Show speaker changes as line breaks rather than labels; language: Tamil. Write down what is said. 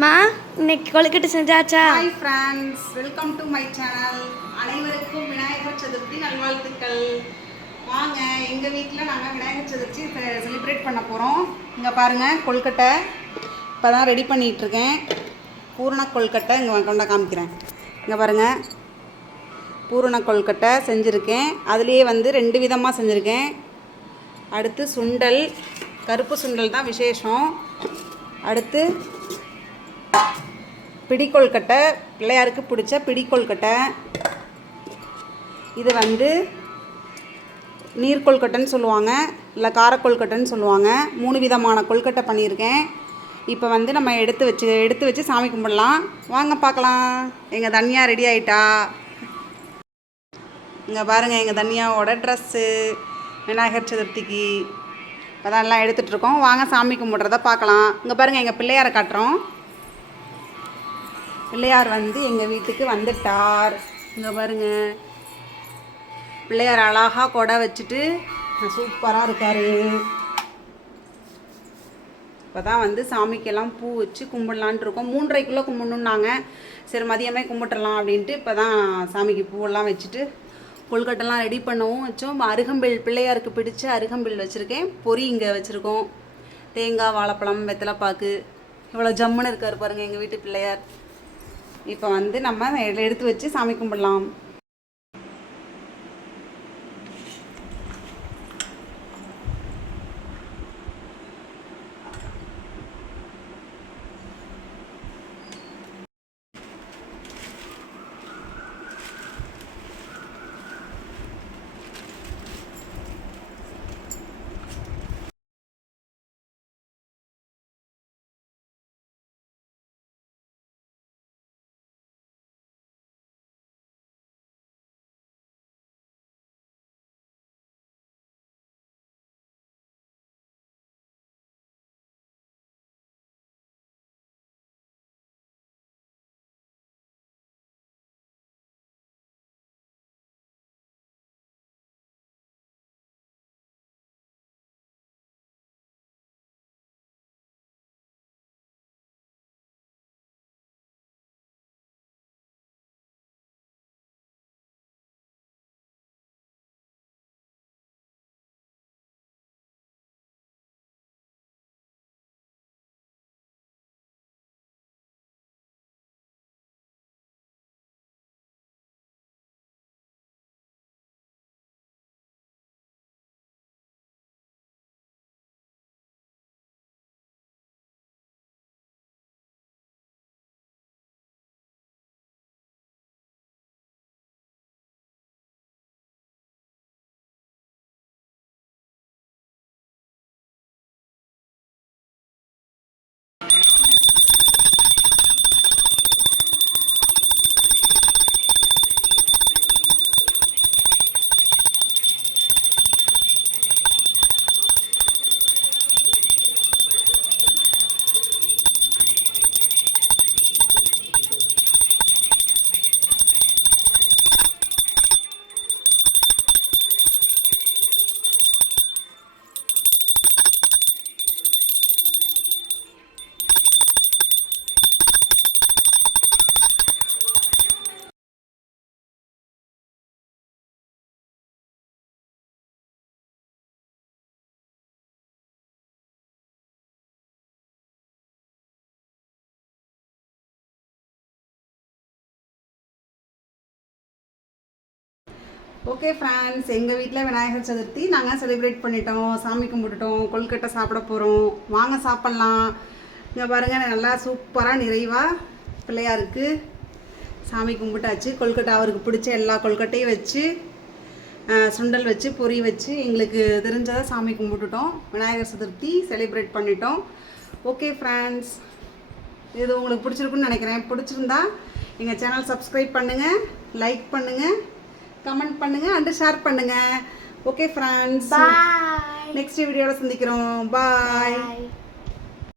மா இன்னைக்கு கொழுக்கட்டை செஞ்சாச்சா?
Hi friends welcome to my channel அனைவருக்கும் விநாயகர் சதுர்த்தி நல்வாழ்த்துக்கள். வாங்க எங்கள் வீட்டில் நாங்கள் விநாயகர் சதுர்த்தி செலிப்ரேட் பண்ண போகிறோம் இங்கே பாருங்கள் கொழுக்கட்டை. இப்போ தான் ரெடி பண்ணிகிட்ருக்கேன் பூரண கொழுக்கட்டை இங்கே கொண்டா காமிக்கிறேன். இங்கே பாருங்கள் பூரண கொழுக்கட்டை செஞ்சுருக்கேன். அதுலேயே வந்து ரெண்டு விதமாக செஞ்சுருக்கேன். அடுத்து சுண்டல் கருப்பு சுண்டல் தான் விசேஷம். அடுத்து பிடிக்கொழுக்கட்டை பிள்ளையாருக்கு பிடிச்ச பிடிக்கொழுக்கட்டை இது வந்து நீர்கொள்கட்டைன்னு சொல்லுவாங்க இல்லை காரக்கொழுக்கட்டைன்னு சொல்லுவாங்க. மூணு விதமான கொழுக்கட்டை பண்ணியிருக்கேன். இப்போ வந்து நம்ம எடுத்து வச்சு எடுத்து வச்சு சாமி கும்பிடலாம். வாங்க பார்க்கலாம். எங்கள் தனியா ரெடி ஆயிட்டா? இங்கே பாருங்கள் எங்கள் தனியாவோட ட்ரெஸ்ஸு விநாயகர் சதுர்த்திக்கு. அதான் எல்லாம் எடுத்துகிட்டு இருக்கோம். வாங்க சாமி கும்பிட்றத பார்க்கலாம். இங்கே பாருங்கள் எங்கள் பிள்ளையாரை காட்டுறோம். பிள்ளையார் வந்து எங்கள் வீட்டுக்கு வந்துட்டார். இங்கே பாருங்க. பிள்ளையார் அழகாக கொடை வச்சுட்டு சூப்பராக இருக்கார். இப்போ தான் வந்து சாமிக்கெல்லாம் பூ வச்சு கும்பிடலான்ட்டு இருக்கோம். மூன்றரைக்குள்ளே கும்பிடணுன்னாங்க சரி மதியமே கும்பிட்டுடலாம் அப்படின்ட்டு இப்போ தான் சாமிக்கு பூவெல்லாம் வச்சுட்டு கொழுக்கட்டெல்லாம் ரெடி பண்ணவும் வச்சோம். அருகம்பில் பிள்ளையாருக்கு பிடிச்ச அருகம்பில் வச்சுருக்கேன். பொரி இங்கே வச்சுருக்கோம். தேங்காய் வாழைப்பழம் வெத்தலைப்பாக்கு. இவ்வளோ ஜம்முன்னு இருக்கார் பாருங்கள் எங்கள் வீட்டு பிள்ளையார். இப்போ வந்து நம்ம எடுத்து வச்சு சாமி கும்பிடலாம். ஓகே ஃப்ரெண்ட்ஸ் எங்கள் வீட்டில் விநாயகர் சதுர்த்தி. நாங்கள் செலிப்ரேட் பண்ணிட்டோம். சாமி கும்பிட்டுட்டோம். கொல்கட்டை சாப்பிட போகிறோம் வாங்க சாப்பிட்லாம். இங்கே பாருங்கள் நல்லா சூப்பராக நிறைவாக பிள்ளையாருக்கு சாமி கும்பிட்டாச்சு. கொல்கட்டை அவருக்கு பிடிச்ச எல்லா கொல்கட்டையும் வச்சு சுண்டல் வச்சு பொறி வச்சு எங்களுக்கு தெரிஞ்சதை சாமி கும்பிட்டுட்டோம். விநாயகர் சதுர்த்தி செலிப்ரேட் பண்ணிட்டோம். ஓகே ஃப்ரெண்ட்ஸ் இது உங்களுக்கு பிடிச்சிருக்குன்னு நினைக்கிறேன். பிடிச்சிருந்தா எங்கள் சேனல் சப்ஸ்கிரைப் பண்ணுங்கள் லைக் பண்ணுங்கள் கமெண்ட் பண்ணுங்கள் அண்டு ஷேர் பண்ணுங்கள் ஓகே ஃப்ரெண்ட்ஸ் நெக்ஸ்ட் வீடியோவில் சந்திக்கிறோம்.
பாய்